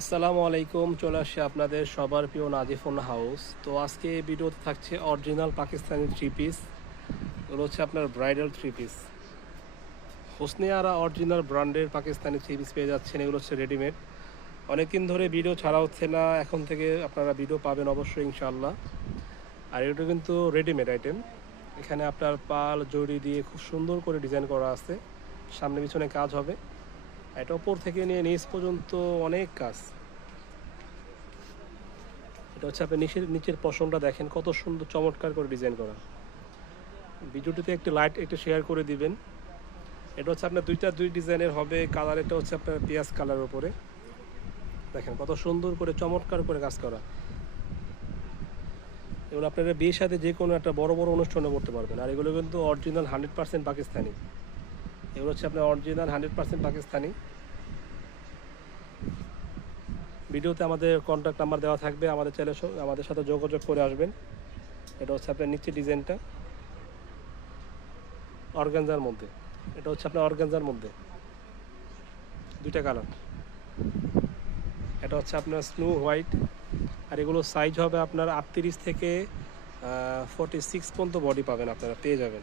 আসসালামু আলাইকুম, চলে আসছে আপনাদের সবার প্রিয় নাজিফুন হাউস। তো আজকে ভিডিওতে থাকছে অরিজিনাল পাকিস্তানি থ্রি পিস এগুলো হচ্ছে আপনার bridal three piece Hosne Ara original ব্র্যান্ডের পাকিস্তানি থ্রি পিস পেয়ে যাচ্ছেন, এগুলো হচ্ছে রেডিমেড অনেকদিন ধরে ভিডিও ছাড়া হচ্ছে না, এখন থেকে আপনারা ভিডিও পাবেন অবশ্যই, ইনশাআল্লাহ। আর এটা কিন্তু রেডিমেড আইটেম এখানে আপনার পাল, জড়ি দিয়ে খুব সুন্দর করে ডিজাইন করা আছে। সামনে পিছনে কাজ হবে। এটা ওপর থেকে নিয়ে নিচ পর্যন্ত অনেক কাজ। এটা হচ্ছে আপনি নিচের নিচের পশমটা দেখেন, কত সুন্দর চমৎকার করে ডিজাইন করা। ভিডিওটিতে একটি লাইট একটু শেয়ার করে দিবেন। এটা হচ্ছে আপনার দুইটা, দুই ডিজাইনের হবে। কালার এটা হচ্ছে আপনার পেঁয়াজ কালারের উপরে। দেখেন কত সুন্দর করে, চমৎকার করে কাজ করা। এগুলো আপনারা বিয়ের সাথে যে কোনো একটা বড় বড় অনুষ্ঠানে করতে পারবেন। আর এগুলো কিন্তু অরিজিনাল হান্ড্রেড পার্সেন্ট পাকিস্তানি। এগুলো হচ্ছে আপনার অরিজিনাল হান্ড্রেড পার্সেন্ট পাকিস্তানি। ভিডিওতে আমাদের কন্ট্যাক্ট নাম্বার দেওয়া থাকবে, আমাদের চ্যানেল আমাদের সাথে যোগাযোগ করে আসবেন। এটা হচ্ছে আপনার নিচে ডিজাইনটা অর্গানজার মধ্যে। এটা হচ্ছে আপনার অর্গানজার মধ্যে। দুইটা কালার এটা হচ্ছে আপনার স্নো হোয়াইট আর এগুলো সাইজ হবে আপনার আটত্রিশ থেকে ফর্টি সিক্স পর্যন্ত বডি পাবেন আপনারা, পেয়ে যাবেন।